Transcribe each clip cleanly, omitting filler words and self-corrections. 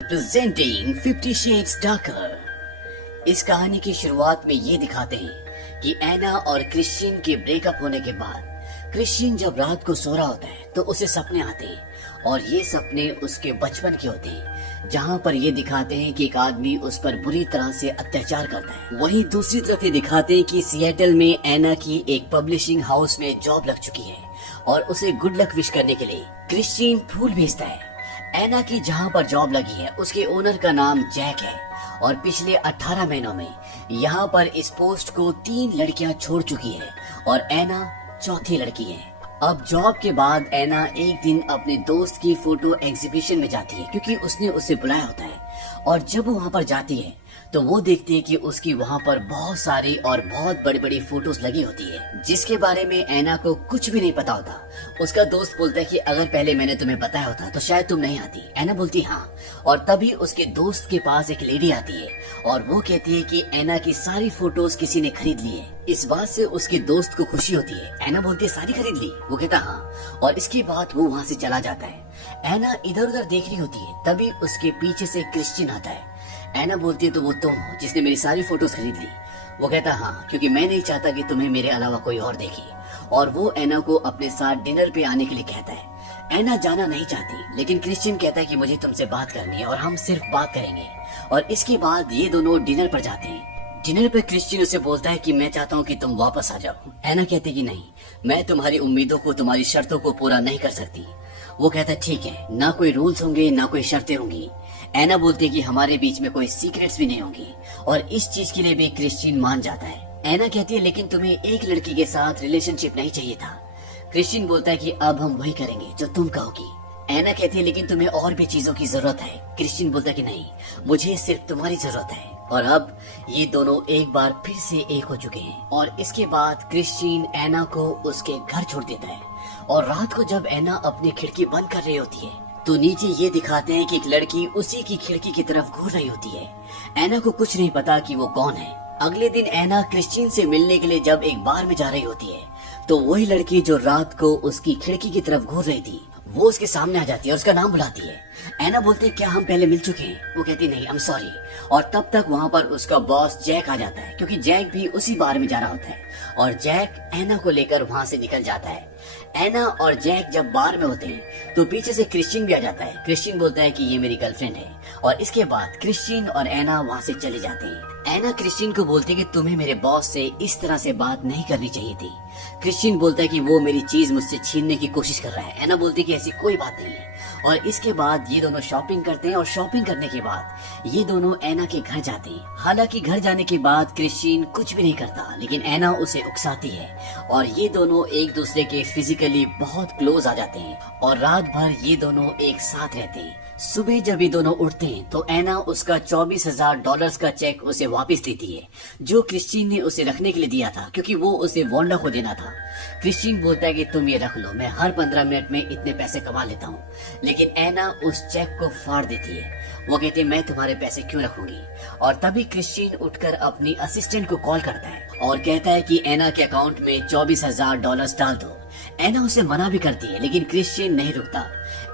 Presenting 50 Shades Darker। इस कहानी की शुरुआत में ये दिखाते हैं कि एना और क्रिश्चियन के ब्रेकअप होने के बाद क्रिश्चियन जब रात को सो रहा होता है तो उसे सपने आते हैं और ये सपने उसके बचपन के होते हैं, जहाँ पर ये दिखाते हैं कि एक आदमी उस पर बुरी तरह से अत्याचार करता है। वहीं दूसरी तरफ ये दिखाते हैं कि सिएटल में एना की एक पब्लिशिंग हाउस में जॉब लग चुकी है और उसे गुड लक विश करने के लिए क्रिश्चियन फूल भेजता है। एना की जहाँ पर जॉब लगी है उसके ओनर का नाम जैक है और पिछले 18 महीनों में यहाँ पर इस पोस्ट को 3 लड़कियां छोड़ चुकी है और एना चौथी लड़की है। अब जॉब के बाद एना एक दिन अपने दोस्त की फोटो एग्जीबिशन में जाती है क्योंकि उसने उसे बुलाया होता है और जब वो वहाँ पर जाती है तो वो देखती है कि उसकी वहाँ पर बहुत सारी और बहुत बड़ी बड़ी फोटोज लगी होती है जिसके बारे में एना को कुछ भी नहीं पता होता। उसका दोस्त बोलता है कि अगर पहले मैंने तुम्हें बताया होता तो शायद तुम नहीं आती। एना बोलती हाँ, और तभी उसके दोस्त के पास एक लेडी आती है और वो कहती है कि एना की सारी फोटोज किसी ने खरीद ली है। इस बात से उसके दोस्त को खुशी होती है। एना बोलती है सारी खरीद ली? वो कहता हाँ, और इसके बाद वो वहाँ से चला जाता है। एना इधर उधर देख रही होती है, तभी उसके पीछे से क्रिश्चियन आता है। एना बोलती है तो वो तुम हो जिसने मेरी सारी फोटोज खरीद ली? वो कहता हाँ, क्योंकि मैं नहीं चाहता कि तुम्हें मेरे अलावा कोई और देखे। और वो एना को अपने साथ डिनर पे आने के लिए कहता है। एना जाना नहीं चाहती, लेकिन क्रिश्चियन कहता है कि मुझे तुमसे बात करनी है और हम सिर्फ बात करेंगे। और इसके बाद ये दोनों डिनर पर जाते हैं। डिनर पे क्रिश्चियन उसे बोलता है कि मैं चाहता हूँ कि तुम वापस आ जाओ। एना कहती कि नहीं, मैं तुम्हारी उम्मीदों को, तुम्हारी शर्तों को पूरा नहीं कर सकती। वो कहता है ठीक है, ना कोई रूल्स होंगे ना कोई शर्तें होंगी। एना बोलती है कि हमारे बीच में कोई सीक्रेट्स भी नहीं होंगी और इस चीज के लिए भी क्रिश्चियन मान जाता है। एना कहती है लेकिन तुम्हें एक लड़की के साथ रिलेशनशिप नहीं चाहिए था। क्रिश्चियन बोलता है कि अब हम वही करेंगे जो तुम कहोगी। एना कहती है लेकिन तुम्हें और भी चीजों की जरूरत है। क्रिश्चियन बोलता है कि नहीं, मुझे सिर्फ तुम्हारी जरूरत है। और अब ये दोनों एक बार फिर से एक हो चुके हैं। और इसके बाद क्रिश्चियन एना को उसके घर छोड़ देता है और रात को जब एना अपनी खिड़की बंद कर रही होती है तो नीचे ये दिखाते हैं कि एक लड़की उसी की खिड़की की तरफ घूर रही होती है। एना को कुछ नहीं पता कि वो कौन है। अगले दिन एना क्रिश्चियन से मिलने के लिए जब एक बार में जा रही होती है तो वही लड़की जो रात को उसकी खिड़की की तरफ घूर रही थी वो उसके सामने आ जाती है और उसका नाम बुलाती है। एना बोलते हैं क्या हम पहले मिल चुके हैं? वो कहती नहीं, आई एम सॉरी। और तब तक वहाँ पर उसका बॉस जैक आ जाता है क्योंकि जैक भी उसी बार में जा रहा होता है और जैक एना को लेकर वहाँ से निकल जाता है। एना और जैक जब बार में होते हैं तो पीछे से क्रिश्चियन भी आ जाता है। क्रिश्चियन बोलता है कि ये मेरी गर्लफ्रेंड है और इसके बाद क्रिश्चियन और एना वहाँ से चले जाते हैं। एना क्रिश्चियन को बोलती है कि तुम्हें मेरे बॉस से इस तरह से बात नहीं करनी चाहिए थी। क्रिश्चियन बोलता है कि वो मेरी चीज मुझसे छीनने की कोशिश कर रहा है। एना बोलती है कि ऐसी कोई बात नहीं है। और इसके बाद ये दोनों शॉपिंग करते हैं और शॉपिंग करने के बाद ये दोनों एना के घर जाते हैं। हालांकि घर जाने के बाद क्रिश्चियन कुछ भी नहीं करता, लेकिन एना उसे उकसाती है और ये दोनों एक दूसरे के फिजिकली बहुत क्लोज आ जाते हैं और रात भर ये दोनों एक साथ रहते हैं। सुबह जब ये दोनों उठते हैं तो एना उसका $24,000 का चेक उसे वापस देती है जो क्रिश्चियन ने उसे रखने के लिए दिया था क्योंकि वो उसे वांडा को देना था। क्रिश्चियन बोलता है कि तुम ये रख लो, मैं हर 15 मिनट में इतने पैसे कमा लेता हूँ, लेकिन एना उस चेक को फाड़ देती है। वो कहती है मैं तुम्हारे पैसे क्यों रखूंगी। और तभी क्रिश्चियन उठकर अपनी असिस्टेंट को कॉल करता है और कहता है कि एना के अकाउंट में $24,000 डाल दो। एना उसे मना भी करती है लेकिन क्रिश्चियन नहीं रुकता।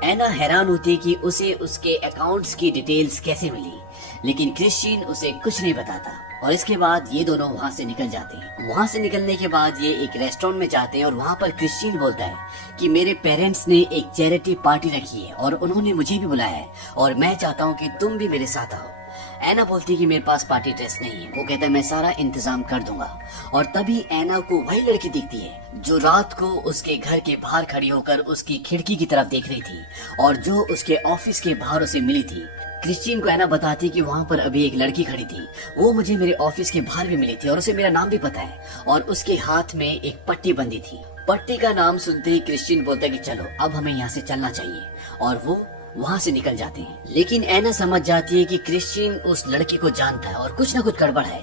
एना हैरान होती है कि उसे उसके अकाउंट्स की डिटेल्स कैसे मिली, लेकिन क्रिश्चियन उसे कुछ नहीं बताता। और इसके बाद ये दोनों वहाँ से निकल जाते हैं। वहाँ से निकलने के बाद ये एक रेस्टोरेंट में जाते हैं और वहाँ पर क्रिश्चियन बोलता है कि मेरे पेरेंट्स ने एक चैरिटी पार्टी रखी है और उन्होंने मुझे भी बुलाया है और मैं चाहता हूँ कि तुम भी मेरे साथ आओ। एना बोलती है कि मेरे पास पार्टी ड्रेस नहीं है। वो कहता है मैं सारा इंतजाम कर दूंगा। और तभी एना को वही लड़की दिखती है जो रात को उसके घर के बाहर खड़ी होकर उसकी खिड़की की तरफ देख रही थी और जो उसके ऑफिस के बाहर उसे मिली थी। क्रिश्चियन को एना बताती कि वहाँ पर अभी एक लड़की खड़ी थी, वो मुझे मेरे ऑफिस के बाहर भी मिली थी और उसे मेरा नाम भी पता है और उसके हाथ में एक पट्टी बंधी थी। पट्टी का नाम सुनते ही क्रिश्चियन बोलता है कि चलो अब हमें यहाँ से चलना चाहिए और वो वहाँ से निकल जाते हैं। लेकिन एना समझ जाती है कि क्रिश्चियन उस लड़की को जानता है और कुछ न कुछ गड़बड़ है।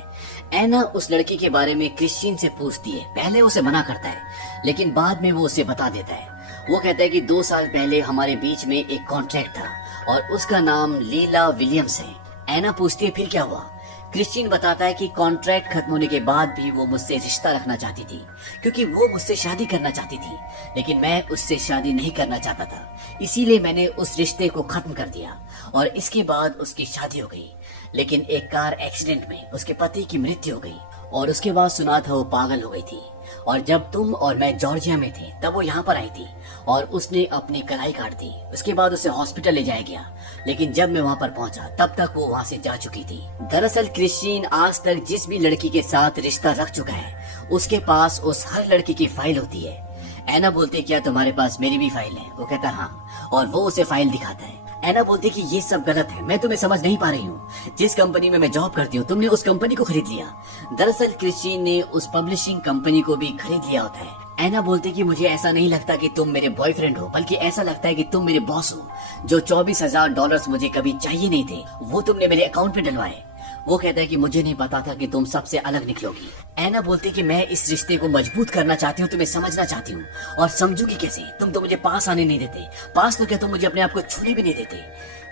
एना उस लड़की के बारे में क्रिश्चियन से पूछती है। पहले उसे मना करता है लेकिन बाद में वो उसे बता देता है। वो कहता है कि 2 साल पहले हमारे बीच में एक कॉन्ट्रैक्ट था और उसका नाम लीला विलियम्स है। एना पूछती है फिर क्या हुआ। क्रिश्चियन बताता है कि कॉन्ट्रैक्ट खत्म होने के बाद भी वो मुझसे रिश्ता रखना चाहती थी, क्योंकि वो मुझसे शादी करना चाहती थी, लेकिन मैं उससे शादी नहीं करना चाहता था। इसीलिए मैंने उस रिश्ते को खत्म कर दिया और इसके बाद उसकी शादी हो गई। लेकिन एक कार एक्सीडेंट में उसके पति की मृत्यु हो गई और उसके बाद सुना था वो पागल हो गई थी। और जब तुम और मैं जॉर्जिया में थे तब वो यहाँ पर आई थी और उसने अपनी कलाई काट दी। उसके बाद उसे हॉस्पिटल ले जाया गया, लेकिन जब मैं वहाँ पर पहुँचा तब तक वो वहाँ से जा चुकी थी। दरअसल क्रिश्चियन आज तक जिस भी लड़की के साथ रिश्ता रख चुका है उसके पास उस हर लड़की की फाइल होती है। एना बोलती क्या तुम्हारे पास मेरी भी फाइल है? वो कहता हाँ, और वो उसे फाइल दिखाता है। एना बोलती कि ये सब गलत है, मैं तुम्हें समझ नहीं पा रही हूँ। जिस कंपनी में मैं जॉब करती हूँ तुमने उस कंपनी को खरीद लिया। दरअसल क्रिश्चियन ने उस पब्लिशिंग कंपनी को भी खरीद लिया होता है। एना बोलती कि मुझे ऐसा नहीं लगता कि तुम मेरे बॉयफ्रेंड हो, बल्कि ऐसा लगता है कि तुम मेरे बॉस हो। जो $24,000 मुझे कभी चाहिए नहीं थे वो तुमने मेरे अकाउंट पे डलवाए। वो कहता है कि मुझे नहीं पता था कि तुम सबसे अलग निकलोगी। एना बोलती कि मैं इस रिश्ते को मजबूत करना चाहती हूँ, तुम्हें समझना चाहती हूँ, और समझूंगी कैसे? तुम तो मुझे पास आने नहीं देते, पास तो क्या तुम मुझे अपने आप को छूने भी नहीं देते।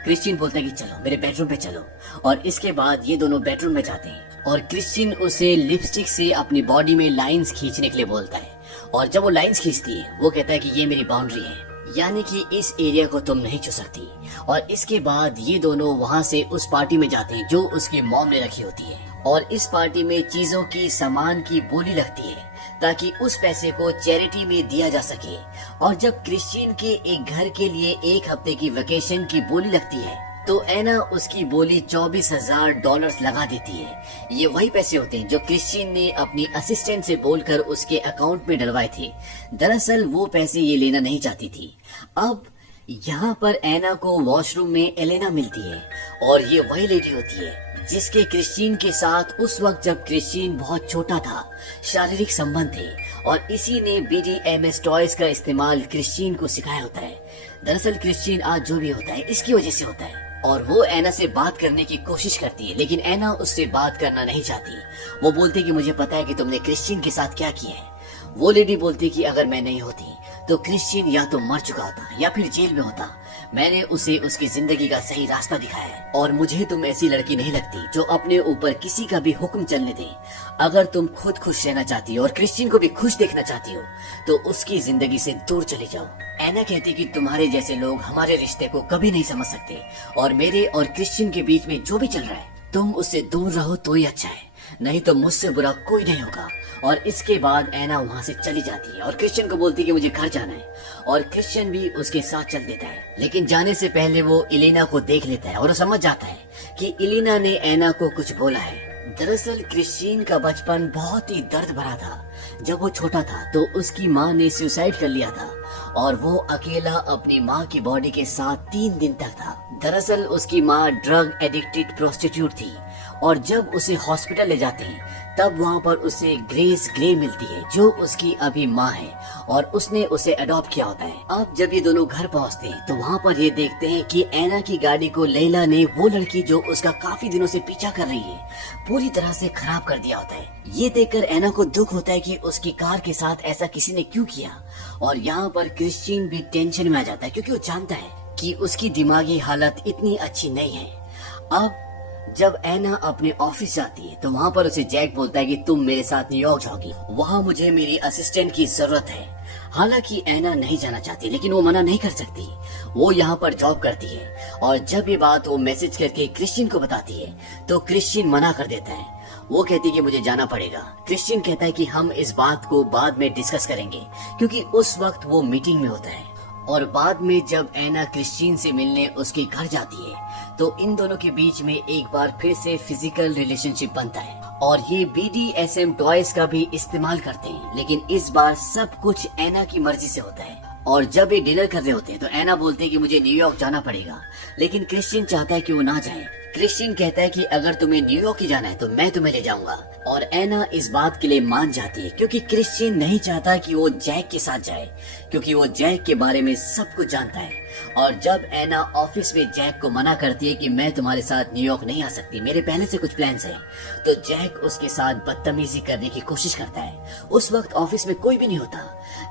क्रिश्चियन बोलता है कि चलो मेरे बेडरूम पे चलो, और इसके बाद ये दोनों बेडरूम में जाते हैं और क्रिश्चियन उसे लिपस्टिक से अपनी बॉडी में लाइंस खींचने के लिए बोलता है। और जब वो लाइंस खींचती है वो कहता है कि ये मेरी बाउंड्री है, यानी कि इस एरिया को तुम नहीं छू सकती। और इसके बाद ये दोनों वहाँ से उस पार्टी में जाते हैं जो उसकी मॉम ने रखी होती है, और इस पार्टी में चीजों की सामान की बोली लगती है ताकि उस पैसे को चैरिटी में दिया जा सके। और जब क्रिश्चियन के एक घर के लिए 1 हफ्ते की वेकेशन की बोली लगती है तो एना उसकी बोली $24,000 लगा देती है। ये वही पैसे होते हैं जो क्रिश्चियन ने अपनी असिस्टेंट से बोलकर उसके अकाउंट में डलवाए थे। दरअसल वो पैसे ये लेना नहीं चाहती थी। अब यहाँ पर एना को वॉशरूम में एलेना मिलती है, और ये वही लेडी होती है जिसके क्रिश्चियन के साथ उस वक्त जब क्रिश्चियन बहुत छोटा था शारीरिक संबंध थे, और इसी ने BDSM टॉयज का इस्तेमाल क्रिश्चियन को सिखाया होता है। दरअसल क्रिश्चियन आज जो भी होता है इसकी वजह से होता है। और वो एना से बात करने की कोशिश करती है, लेकिन एना उससे बात करना नहीं चाहती। वो बोलती कि मुझे पता है कि तुमने क्रिश्चियन के साथ क्या किया है। वो लेडी बोलती कि अगर मैं नहीं होती तो क्रिश्चियन या तो मर चुका होता या फिर जेल में होता। मैंने उसे उसकी जिंदगी का सही रास्ता दिखाया है, और मुझे तुम ऐसी लड़की नहीं लगती जो अपने ऊपर किसी का भी हुक्म चलने दे। अगर तुम खुद खुश रहना चाहती हो और क्रिश्चियन को भी खुश देखना चाहती हो तो उसकी जिंदगी से दूर चले जाओ। एना कहती कि तुम्हारे जैसे लोग हमारे रिश्ते को कभी नहीं समझ सकते, और मेरे और क्रिश्चियन के बीच में जो भी चल रहा है तुम उससे दूर रहो तो ही अच्छा है, नहीं तो मुझसे बुरा कोई नहीं होगा। और इसके बाद एना वहाँ से चली जाती है और क्रिश्चियन को बोलती है कि मुझे घर जाना है, और क्रिश्चियन भी उसके साथ चल देता है। लेकिन जाने से पहले वो इलेना को देख लेता है और वो समझ जाता है कि इलेना ने एना को कुछ बोला है। दरअसल क्रिश्चियन का बचपन बहुत ही दर्द भरा था। जब वो छोटा था तो उसकी माँ ने सुसाइड कर लिया था, और वो अकेला अपनी माँ की बॉडी के साथ 3 दिन तक था। दरअसल उसकी माँ ड्रग एडिक्टेड प्रोस्टिट्यूट थी, और जब उसे हॉस्पिटल ले जाते हैं तब वहाँ पर उसे ग्रेस ग्रे मिलती है जो उसकी अभी माँ है, और उसने उसे अडॉप्ट किया होता है। अब जब ये दोनों घर पहुँचते हैं तो वहाँ पर ये देखते हैं कि एना की गाड़ी को लैला ने, वो लड़की जो उसका काफी दिनों से पीछा कर रही है, पूरी तरह से खराब कर दिया होता है। ये देखकर एना को दुख होता है कि उसकी कार के साथ ऐसा किसी ने क्यों किया। और यहाँ पर क्रिश्चियन भी टेंशन में आ जाता है क्योंकि वो जानता है कि उसकी दिमागी हालत इतनी अच्छी नहीं है। अब जब एना अपने ऑफिस जाती है तो वहाँ पर उसे जैक बोलता है कि तुम मेरे साथ न्यूयॉर्क जाओगी, वहाँ मुझे मेरी असिस्टेंट की जरूरत है। हालांकि एना नहीं जाना चाहती, लेकिन वो मना नहीं कर सकती। वो यहाँ पर जॉब करती है, और जब ये बात वो मैसेज करके क्रिश्चियन को बताती है तो क्रिश्चियन मना कर देता है। वो कहती है कि मुझे जाना पड़ेगा। क्रिश्चियन कहता है कि हम इस बात को बाद में डिस्कस करेंगे, क्योंकि उस वक्त वो मीटिंग में होता है। और बाद में जब एना क्रिश्चियन से मिलने उसके घर जाती है तो इन दोनों के बीच में एक बार फिर से फिजिकल रिलेशनशिप बनता है, और ये BDSM टॉयज का भी इस्तेमाल करते हैं। लेकिन इस बार सब कुछ एना की मर्जी से होता है। और जब ये डिनर कर रहे होते हैं तो एना बोलते हैं कि मुझे न्यूयॉर्क जाना पड़ेगा, लेकिन क्रिश्चियन चाहता है कि वो ना जाए। क्रिश्चियन कहता है कि अगर तुम्हें न्यूयॉर्क ही जाना है तो मैं तुम्हें ले जाऊंगा, और एना इस बात के लिए मान जाती है क्योंकि क्रिश्चियन नहीं चाहता कि वो जैक के साथ जाए, क्योंकि वो जैक के बारे में सब कुछ जानता है। और जब एना ऑफिस में जैक को मना करती है कि मैं तुम्हारे साथ न्यूयॉर्क नहीं आ सकती, मेरे पहले से कुछ प्लान्स हैं, तो जैक उसके साथ बदतमीजी करने की कोशिश करता है। उस वक्त ऑफिस में कोई भी नहीं होता,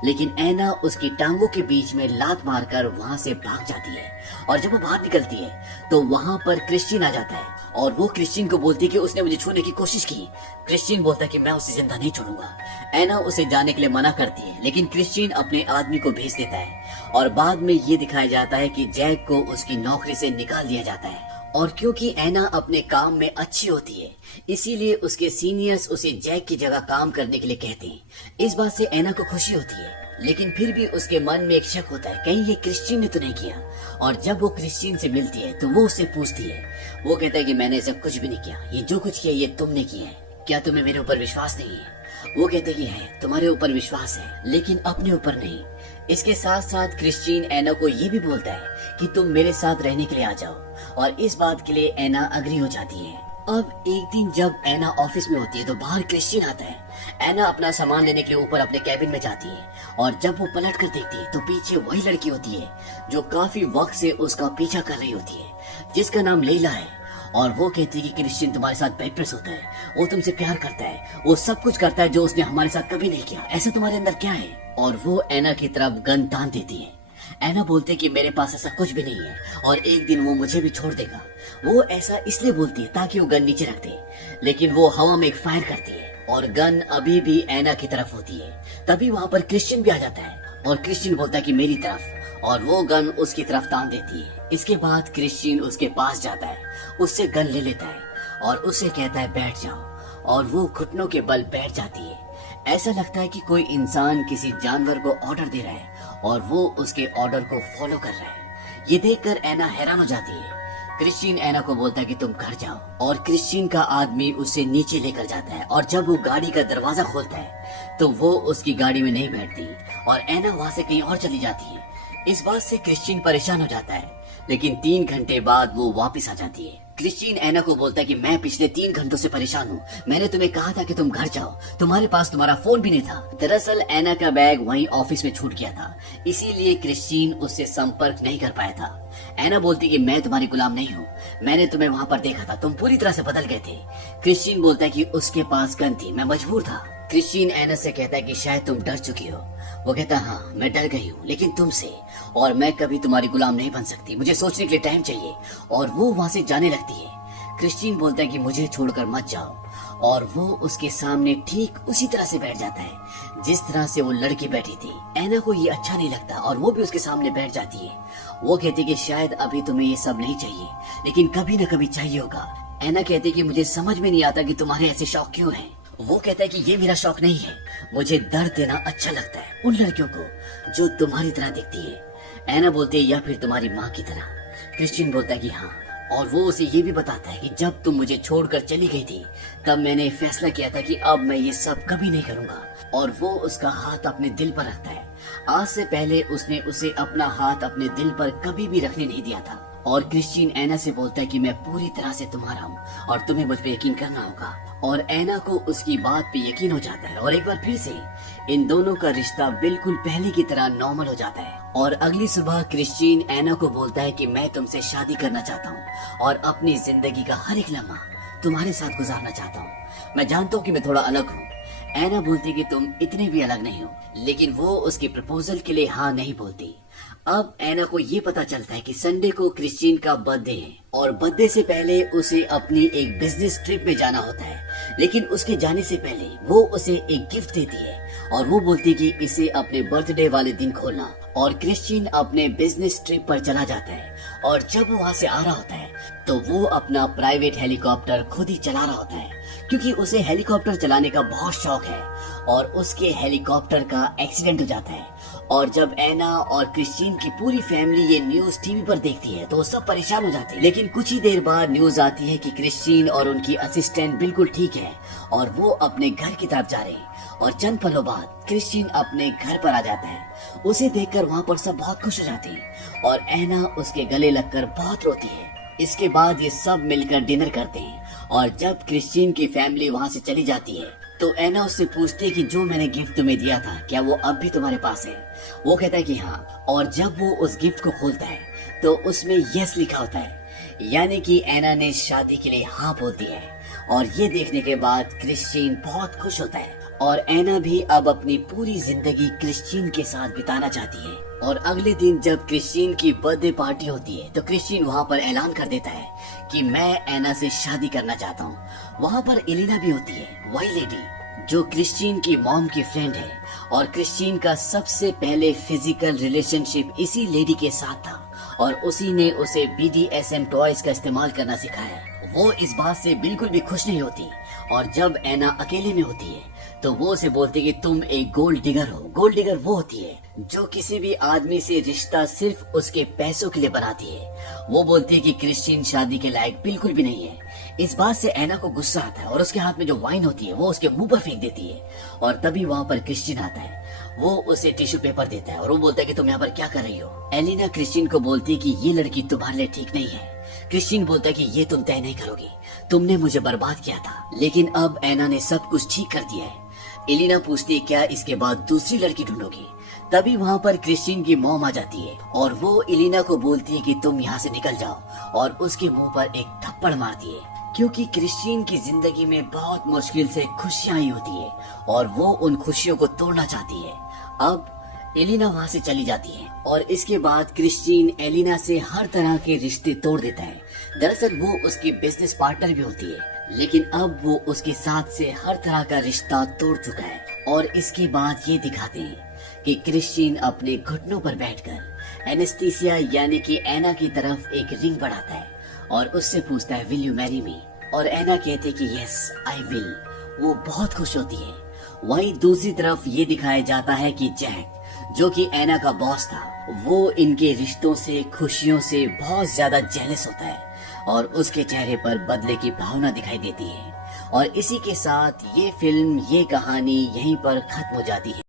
लेकिन एना उसकी टांगों के बीच में लात मारकर वहाँ से भाग जाती है। और जब वो बाहर निकलती है तो वहाँ पर क्रिश्चियन आ जाता है और वो क्रिश्चियन को बोलती है कि उसने मुझे छूने की कोशिश की। क्रिश्चियन बोलता है कि मैं उसे जिंदा नहीं छोड़ूंगा। एना उसे जाने के लिए मना करती है, लेकिन क्रिश्चियन अपने आदमी को भेज देता है और बाद में ये दिखाया जाता है कि जैक को उसकी नौकरी से निकाल दिया जाता है। और क्योंकि एना अपने काम में अच्छी होती है, इसीलिए उसके सीनियर्स उसे जैक की जगह काम करने के लिए कहते हैं। इस बात से एना को खुशी होती है, लेकिन फिर भी उसके मन में एक शक होता है, कहीं ये क्रिश्चियन ने तो नहीं किया। और जब वो क्रिश्चियन से मिलती है तो वो उससे पूछती है। वो कहता है कि मैंने ऐसा कुछ भी नहीं किया, ये जो कुछ किया ये तुमने किया है। क्या तुम्हें मेरे ऊपर विश्वास नहीं है? वो कहते कि है, तुम्हारे ऊपर विश्वास है, लेकिन अपने ऊपर नहीं। इसके साथ साथ क्रिश्चियन एना को ये भी बोलता है कि तुम मेरे साथ रहने के लिए आ जाओ, और इस बात के लिए एना अग्री हो जाती है। अब एक दिन जब एना ऑफिस में होती है तो बाहर क्रिश्चियन आता है। एना अपना सामान लेने के लिए ऊपर अपने कैबिन में जाती है और जब वो पलट कर देखती है तो पीछे वही लड़की होती है जो काफी वक्त से उसका पीछा कर रही होती है, जिसका नाम लैला है। और वो कहती है कि क्रिश्चियन तुम्हारे साथ बेडरेस्ट होता है, वो तुमसे प्यार करता है, वो सब कुछ करता है जो उसने हमारे साथ कभी नहीं किया। ऐसा तुम्हारे अंदर क्या है? और वो एना की तरफ गन तान देती है। एना बोलते कि मेरे पास ऐसा कुछ भी नहीं है और एक दिन वो मुझे भी छोड़ देगा। वो ऐसा इसलिए बोलती है ताकि वो गन नीचे रख दे, लेकिन वो हवा में एक फायर करती है और गन अभी भी एना की तरफ होती है। तभी वहाँ पर क्रिश्चियन भी आ जाता है और क्रिश्चियन बोलता है कि मेरी तरफ, और वो गन उसकी तरफ तान देती है। इसके बाद क्रिश्चियन उसके पास जाता है, उससे गन ले लेता है और उससे कहता है बैठ जाओ, और वो घुटनों के बल बैठ जाती है। ऐसा लगता है कि कोई इंसान किसी जानवर को ऑर्डर दे रहा है और वो उसके ऑर्डर को फॉलो कर रहा है। ये देखकर एना हैरान हो जाती है। क्रिश्चियन एना को बोलता है कि तुम घर जाओ, और क्रिश्चियन का आदमी उसे नीचे लेकर जाता है। और जब वो गाड़ी का दरवाजा खोलता है तो वो उसकी गाड़ी में नहीं बैठती और एना वहाँ से कहीं और चली जाती है। इस बात से क्रिश्चियन परेशान हो जाता है, लेकिन 3 घंटे बाद वो वापस आ जाती है। क्रिश्चियन एना को बोलता है कि मैं पिछले 3 घंटों से परेशान हूँ, मैंने तुम्हें कहा था कि तुम घर जाओ, तुम्हारे पास तुम्हारा फोन भी नहीं था। दरअसल एना का बैग वहीं ऑफिस में छूट गया था, इसीलिए क्रिश्चियन उससे संपर्क नहीं कर पाया था। एना बोलती कि मैं तुम्हारी गुलाम नहीं हूँ, मैंने तुम्हें वहाँ पर देखा था, तुम पूरी तरह से बदल गए थे। क्रिश्चियन बोलता है कि उसके पास गन थी, मैं मजबूर था। क्रिश्चियन एना से कहता है कि शायद तुम डर चुकी हो। वो कहता है हाँ मैं डर गई हूँ, लेकिन तुमसे, और मैं कभी तुम्हारी गुलाम नहीं बन सकती, मुझे सोचने के लिए टाइम चाहिए। और वो वहाँ से जाने लगती है। क्रिश्चियन बोलता है कि मुझे छोड़कर मत जाओ, और वो उसके सामने ठीक उसी तरह से बैठ जाता है जिस तरह से वो लड़की बैठी थी। एना को ये अच्छा नहीं लगता और वो भी उसके सामने बैठ जाती है। वो कहती कि शायद अभी तुम्हें ये सब नहीं चाहिए, लेकिन कभी न कभी चाहिए होगा। एना कहती कि मुझे समझ में नहीं आता कि तुम्हारे ऐसे शौक क्यों हैं। वो कहता है कि ये मेरा शौक नहीं है, मुझे दर्द देना अच्छा लगता है उन लड़कियों को जो तुम्हारी तरह दिखती है। एना बोलती है या फिर तुम्हारी माँ की तरह। क्रिश्चियन बोलता है कि हाँ, और वो उसे ये भी बताता है कि जब तुम मुझे छोड़कर चली गई थी तब मैंने फैसला किया था कि अब मैं ये सब कभी नहीं करूँगा। और वो उसका हाथ अपने दिल पर रखता है। आज से पहले उसने उसे अपना हाथ अपने दिल पर कभी भी रखने नहीं दिया था। और क्रिश्चियन एना से बोलता है कि मैं पूरी तरह से तुम्हारा हूँ और तुम्हें मुझ पे यकीन करना होगा। और एना को उसकी बात पे यकीन हो जाता है और एक बार फिर से इन दोनों का रिश्ता बिल्कुल पहले की तरह नॉर्मल हो जाता है। और अगली सुबह क्रिश्चियन एना को बोलता है कि मैं तुमसे शादी करना चाहता हूँ और अपनी जिंदगी का हर एक लम्हा तुम्हारे साथ गुजारना चाहता हूँ। मैं जानता हूँ कि मैं थोड़ा अलग हूँ। एना बोलती कि तुम इतने भी अलग नहीं हो, लेकिन वो उसके प्रपोजल के लिए हाँ नहीं बोलती। अब एना को ये पता चलता है कि संडे को क्रिश्चियन का बर्थडे है और बर्थडे से पहले उसे अपनी एक बिजनेस ट्रिप में जाना होता है। लेकिन उसके जाने से पहले वो उसे एक गिफ्ट देती है और वो बोलती कि इसे अपने बर्थडे वाले दिन खोलना। और क्रिश्चियन अपने बिजनेस ट्रिप पर चला जाता है और जब वो वहाँ से आ रहा होता है तो वो अपना प्राइवेट हेलीकॉप्टर खुद ही चला रहा होता है, क्योंकि उसे हेलीकॉप्टर चलाने का बहुत शौक है। और उसके हेलीकॉप्टर का एक्सीडेंट हो जाता है और जब एना और क्रिश्चियन की पूरी फैमिली ये न्यूज टीवी पर देखती है तो सब परेशान हो जाते हैं। लेकिन कुछ ही देर बाद न्यूज आती है कि क्रिश्चियन और उनकी असिस्टेंट बिल्कुल ठीक है और वो अपने घर की तरफ जा रहे हैं। और चंद पलों बाद क्रिश्चियन अपने घर पर आ जाता है। उसे देखकर वहाँ पर सब बहुत खुश हो जाते हैं और एना उसके गले लगकर बहुत रोती है। इसके बाद ये सब मिलकर डिनर करते हैं और जब क्रिश्चियन की फैमिली वहाँ से चली जाती है तो एना उससे पूछती है कि जो मैंने गिफ्ट तुम्हें दिया था क्या वो अब भी तुम्हारे पास है। वो कहता है कि हाँ, और जब वो उस गिफ्ट को खोलता है तो उसमें यस लिखा होता है, यानी कि एना ने शादी के लिए हाँ बोल दिया है। और ये देखने के बाद क्रिश्चियन बहुत खुश होता है और एना भी अब अपनी पूरी जिंदगी क्रिश्चियन के साथ बिताना चाहती है। और अगले दिन जब क्रिश्चियन की बर्थडे पार्टी होती है तो क्रिश्चियन वहाँ पर ऐलान कर देता है कि मैं एना से शादी करना चाहता हूँ। वहाँ पर एलिना भी होती है, वही लेडी जो क्रिश्चियन की मॉम की फ्रेंड है, और क्रिश्चियन का सबसे पहले फिजिकल रिलेशनशिप इसी लेडी के साथ था और उसी ने उसे BDSM टॉयज का इस्तेमाल करना सिखाया। वो इस बात से बिल्कुल भी खुश नहीं होती और जब एना अकेले में होती है तो वो उसे बोलती है कि तुम एक गोल्ड डिगर हो। गोल्ड डिगर वो होती है जो किसी भी आदमी से रिश्ता सिर्फ उसके पैसों के लिए बनाती है। वो बोलती है कि क्रिश्चियन शादी के लायक बिल्कुल भी नहीं है। इस बात से एना को गुस्सा आता है और उसके हाथ में जो वाइन होती है वो उसके मुंह पर फेंक देती है। और तभी वहाँ पर क्रिश्चियन आता है, वो उसे टिश्यू पेपर देता है और वो बोलता है कि तुम यहाँ पर क्या कर रही हो। एलिना क्रिश्चियन को बोलती है कि ये लड़की तुम्हारे लिए ठीक नहीं है। क्रिश्चियन बोलता है कि ये तुम तय नहीं करोगी, तुमने मुझे बर्बाद किया था। लेकिन अब एना ने सब कुछ ठीक कर दिया है। एलिना पूछती है क्या इसके बाद दूसरी लड़की ढूंढोगी। तभी वहाँ पर क्रिश्चियन की मॉम आ जाती है और वो एलिना को बोलती है कि तुम यहाँ से निकल जाओ और उसके मुंह पर एक थप्पड़ मारती है, क्योंकि क्रिश्चियन की जिंदगी में बहुत मुश्किल से खुशियां आई होती है और वो उन खुशियों को तोड़ना चाहती है। अब एलिना वहाँ से चली जाती है और इसके बाद क्रिश्चियन एलिना से हर तरह के रिश्ते तोड़ देता है। दरअसल वो उसकी बिजनेस पार्टनर भी होती है, लेकिन अब वो उसके साथ से हर तरह का रिश्ता तोड़ चुका है। और इसके बाद ये दिखाते हैं कि क्रिश्चियन अपने घुटनों पर बैठकर एनेस्थीसिया यानी कि एना की तरफ एक रिंग बढ़ाता है और उससे पूछता है विल यू मैरी मी। और एना कहते कि यस आई विल। वो बहुत खुश होती है। वहीं दूसरी तरफ ये दिखाया जाता है कि जैक जो कि एना का बॉस था, वो इनके रिश्तों से खुशियों से बहुत ज्यादा जेलस होता है और उसके चेहरे पर बदले की भावना दिखाई देती है। और इसी के साथ ये फिल्म, ये कहानी यहीं पर खत्म हो जाती है।